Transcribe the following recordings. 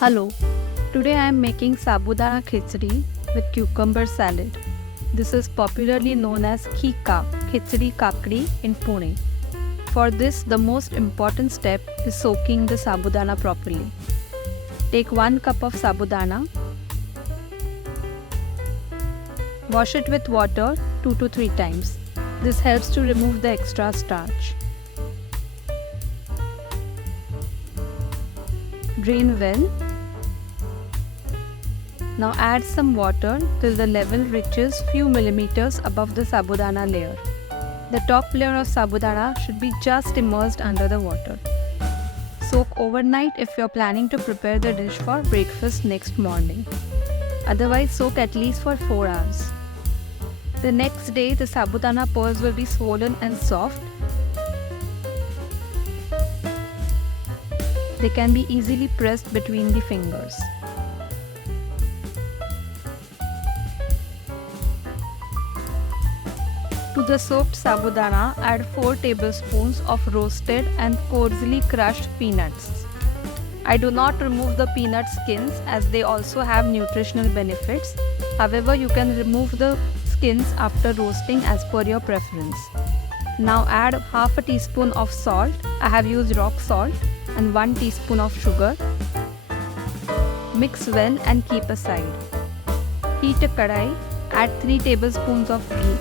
Hello, today I am making Sabudana Khichadi with cucumber salad. This is popularly known as Khika, Khichadi Kakdi in Pune. For this, the most important step is soaking the sabudana properly. Take 1 cup of sabudana, wash it with water 2 to 3 times. This helps to remove the extra starch. Drain well. Now add some water till the level reaches few millimeters above the sabudana layer. The top layer of sabudana should be just immersed under the water. Soak overnight if you are planning to prepare the dish for breakfast next morning. Otherwise, soak at least for 4 hours. The next day, the sabudana pearls will be swollen and soft. They can be easily pressed between the fingers. To the soaked sabudana, add 4 tablespoons of roasted and coarsely crushed peanuts. I do not remove the peanut skins as they also have nutritional benefits. However, you can remove the skins after roasting as per your preference. Now add half a teaspoon of salt. I have used rock salt and 1 teaspoon of sugar. Mix well and keep aside. Heat a kadai. Add 3 tablespoons of ghee.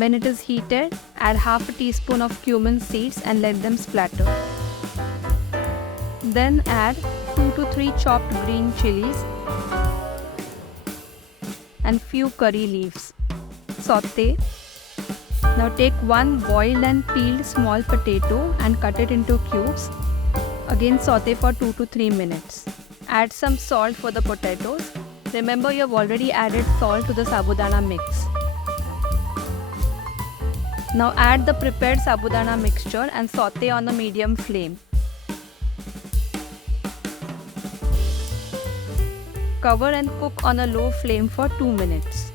When it is heated, add half a teaspoon of cumin seeds and let them splatter. Then add 2 to 3 chopped green chilies and few curry leaves. Saute. Now take 1 boiled and peeled small potato and cut it into cubes. Again saute for 2 to 3 minutes. Add some salt for the potatoes. Remember, you have already added salt to the sabudana mix. Now add the prepared sabudana mixture and saute on a medium flame. Cover and cook on a low flame for 2 minutes.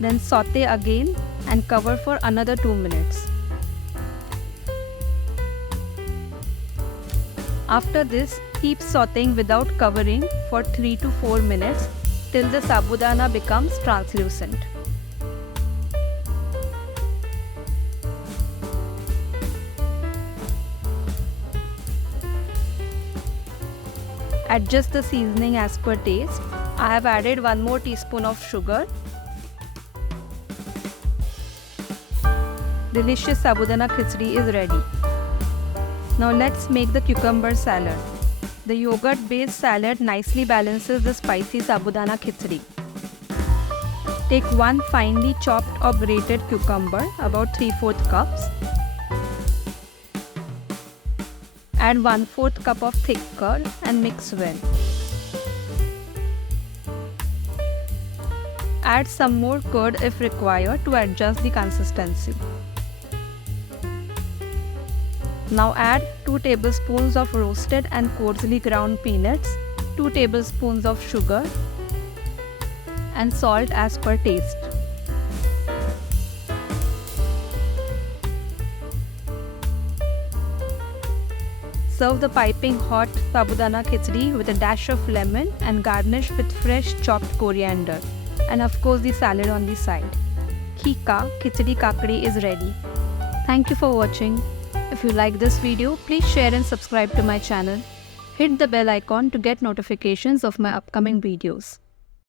Then saute again and cover for another 2 minutes. After this, keep sauteing without covering for 3 to 4 minutes till the sabudana becomes translucent. Adjust the seasoning as per taste. I have added 1 more teaspoon of sugar. Delicious Sabudana Khichadi is ready. Now let's make the cucumber salad. The yogurt-based salad nicely balances the spicy Sabudana Khichadi. Take 1 finely chopped or grated cucumber, about 3/4 cups. Add 1/4 cup of thick curd and mix well. Add some more curd if required to adjust the consistency. Now add 2 tablespoons of roasted and coarsely ground peanuts, 2 tablespoons of sugar and salt as per taste. Serve the piping hot sabudana khichdi with a dash of lemon and garnish with fresh chopped coriander and of course the salad on the side. Khika, Khichadi Kakdi is ready. Thank you for watching. If you like this video, please share and subscribe to my channel. Hit the bell icon to get notifications of my upcoming videos.